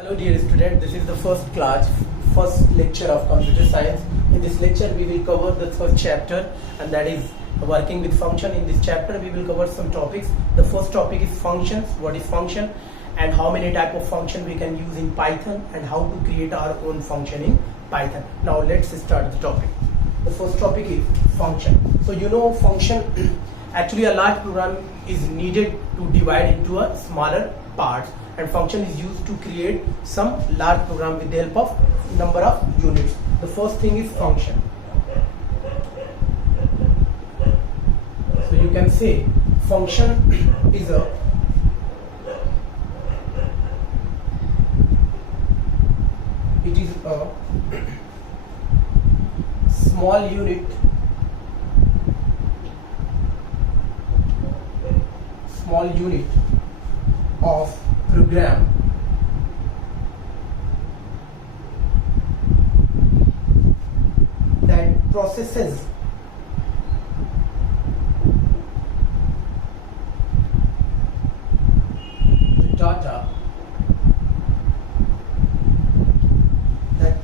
Hello dear student, this is the first lecture of computer science. In this lecture we will cover the third chapter, and that is working with function. In this chapter we will cover some topics. The first topic is functions, what is function and how many type of function we can use in Python and how to create our own function in Python. Now let's start the topic. The first topic is function. So you know function, actually a large program is needed to divide into a smaller parts, and function is used to create some large program with the help of number of units. The first thing is function. So you can say function is a small unit of program that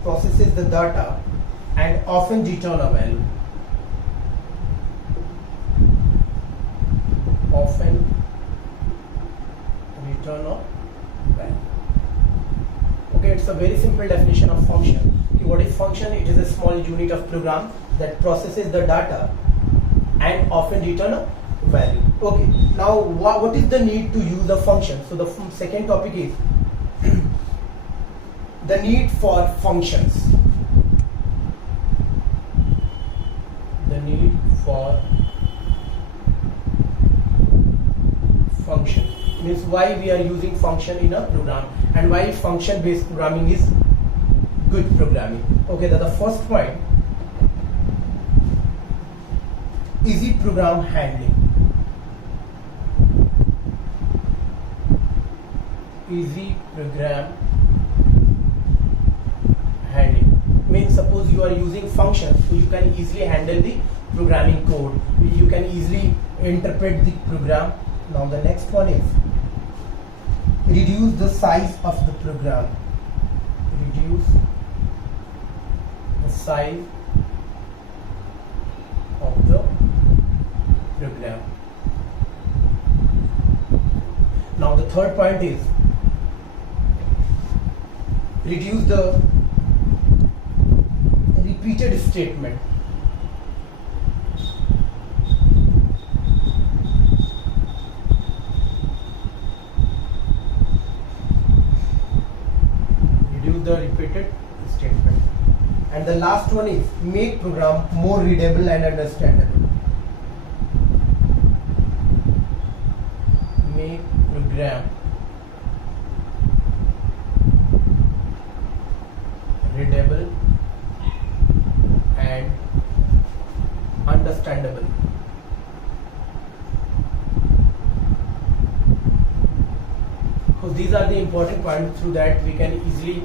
processes the data and often return a value. Okay, it's a very simple definition of function. What is function? It is a small unit of program that processes the data and often return a value. Okay, now what is the need to use a function? So the second topic is the need for functions. The need for function means why we are using function in a program and why function based programming is good programming. Okay, the first point, easy program handling. Easy program handling means suppose you are using functions, so you can easily handle the programming code, you can easily interpret the program. Now the next one is reduce the size of the program. Reduce the size of the program. Now the third point is reduce the repeated statement. The repeated statement. And the last one is make program more readable and understandable. Make program readable and understandable. So these are the important points. Through that we can easily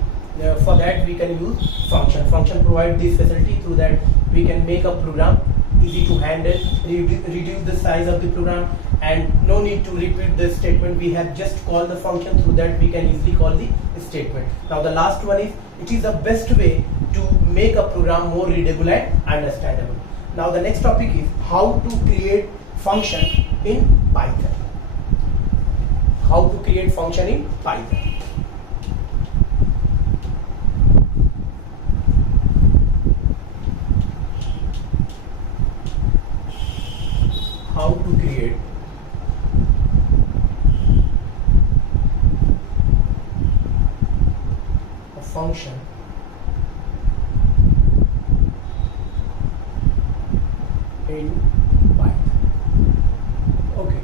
for that we can use function. Function provide this facility. Through that we can make a program easy to handle, reduce the size of the program, and no need to repeat the statement. We have just called the function. Through that we can easily call the statement. Now the last one is it is the best way to make a program more readable and understandable. Now the next topic is how to create function in Python. How to create function in Python. How to create a function in Python. Okay,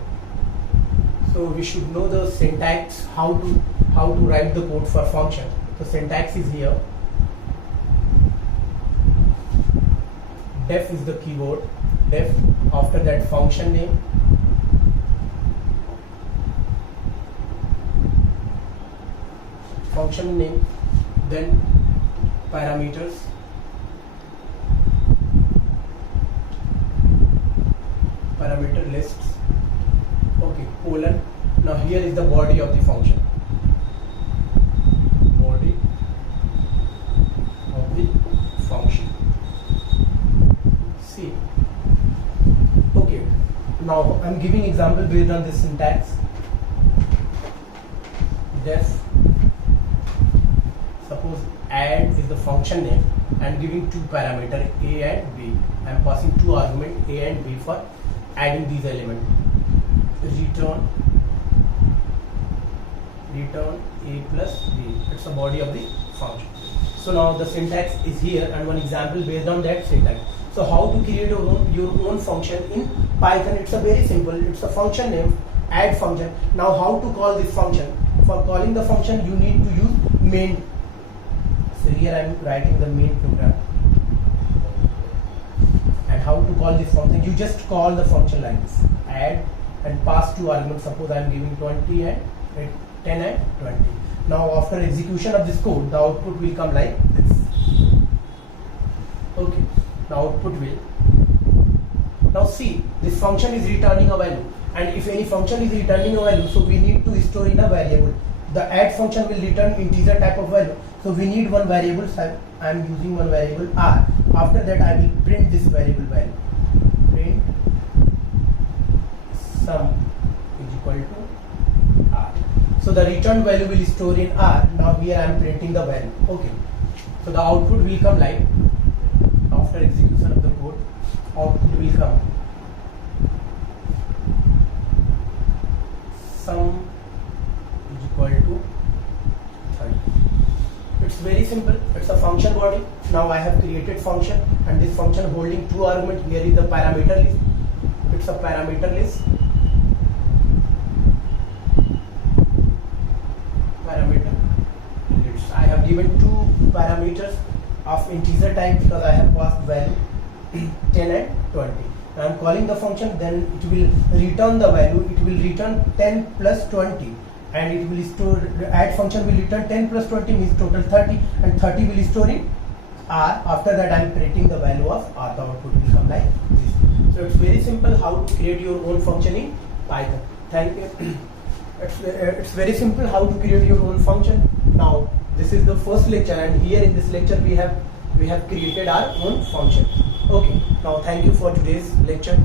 so we should know the syntax, how to write the code for function. The syntax is here. Def is the keyword. Def, after that function name, then parameters, parameter lists. Okay, colon. Now here is the body of the function. giving example based on this syntax. Def, suppose add is the function name and giving two parameter a and b. I am passing two argument a and b for adding these elements. Return a plus b. It's the body of the function. So now the syntax is here and one example based on that syntax. So how to create your own function in Python? It's a very simple. It's a function name, add function. Now how to call this function? For calling the function you need to use main. So here I am writing the main program. And how to call this function? You just call the function like this. Add and pass two arguments. Suppose I am giving 20 and 10 and 20. Now after execution of this code, the output will come like this. Okay. The output will. Now see, this function is returning a value. And if any function is returning a value, so we need to store in a variable. The add function will return integer type of value. So we need one variable. So I am using one variable r. After that I will print this variable value. Print sum is equal to r. So the returned value will store in r. Now here I am printing the value. Okay. So the output will come like, after execution of the code, output will come sum is equal to 30. It's very simple. It's a function body. Now I have created function and this function holding two arguments. Here is the parameter list. It's a parameter list. I have given two parameters of integer type because I have passed value 10 and 20. I am calling the function, then it will return the value. It will return 10 plus 20 and it will store, the add function will return 10 plus 20 means total 30 and 30 will store in r. After that I am printing the value of r. The output will come like this. So it's very simple how to create your own function in Python. Thank you. It's very simple how to create your own function. Now this is the first lecture and here in this lecture we have created our own function. Okay, now thank you for today's lecture.